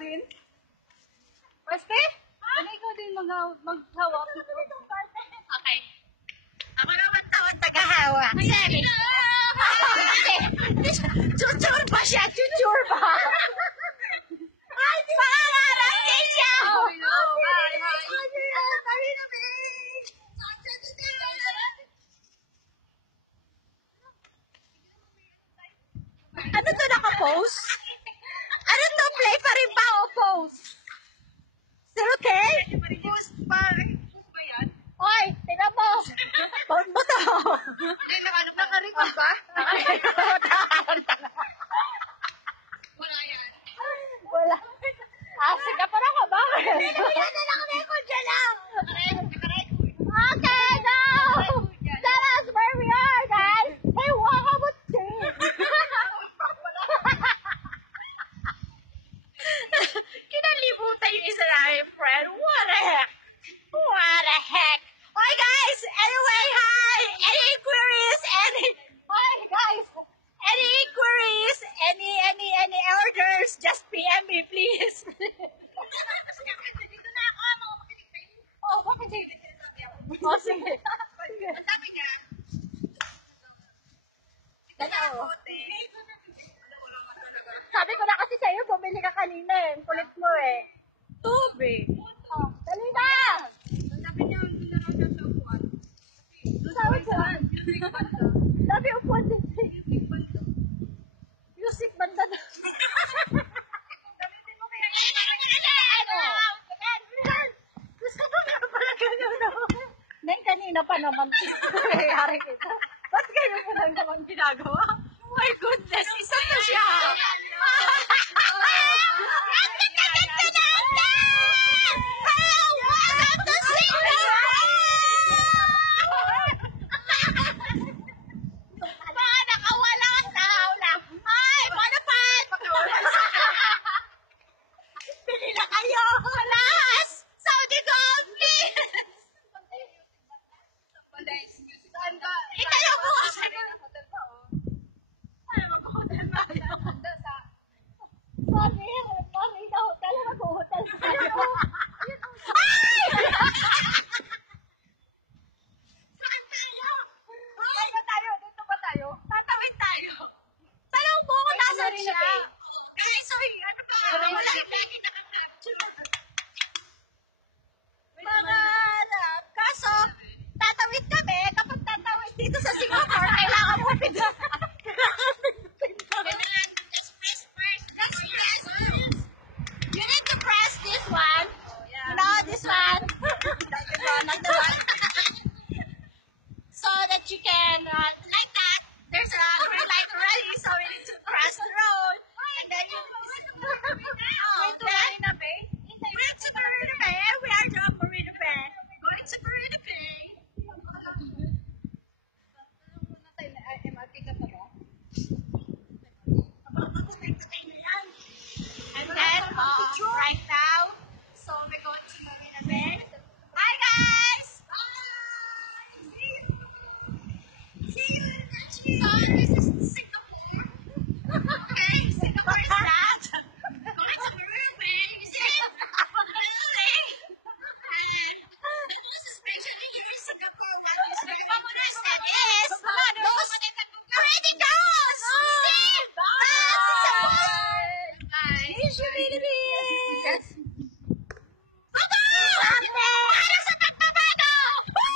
din? Pweste? Ano ikaw din maghawak? Okay. Ako naman taon tagahawa. Sabi. Chuchur ba siya? Chuchur ba? Ay, pangalarap din siya! Ano to naka-post? Ano to? Play pa rin ba o post? Still okay? Oy, tingnan mo! Pound mo to! Naka-record ba? Wala. Asik ka pa na ka ba? Naka-record ka lang! Okay, go! Tell us where we are, guys! Hey, wakamutsi! Kinalibutan yung isa namin, friend. What the heck? What the heck? Hi, guys! Anyway, hi! Any inquiries? Hi, guys! Any inquiries? Any orders? Just PM me, please. Oh, bakit hindi? Oh, sige. Ang dami ka. Sabi ko na kasi sa'yo, bumili ka kanina eh. Kulit mo eh. Tubig. Oh, dali na! Sabi niya, hindi na raw siya sa upuan. Sabi ko. Sabi upuan din siya. Music banda na. Gamitin mo kaya. Gusto ko meron pala ganyan na. Neng kanina pa naman. Hari kita. Ba't ganyan mo lang naman ginagawa? Oh my goodness, isa na siya. Kaso, tatawid kami, kapag tatawid dito sa Singapore, kailangan mo You need to press this one. You know, this one. So that you can, like that. There's a red light already, so we need to cross the road. And then you... Marina Bay? We're to Marina Bay. We are from Marina Bay. Going to Marina Bay. MRT ka pa ba? And then, right now, so we're going to Marina Bay. Hi, guys! Bye! See you in the So, this is Singapore. Okay, Singapore is that. Going to Marina Bay, you see? Really? And this is especially here in Singapore, what is very interesting is those already goes! See? Bye! Yes. Aba! Para sa pagbabago! Woo!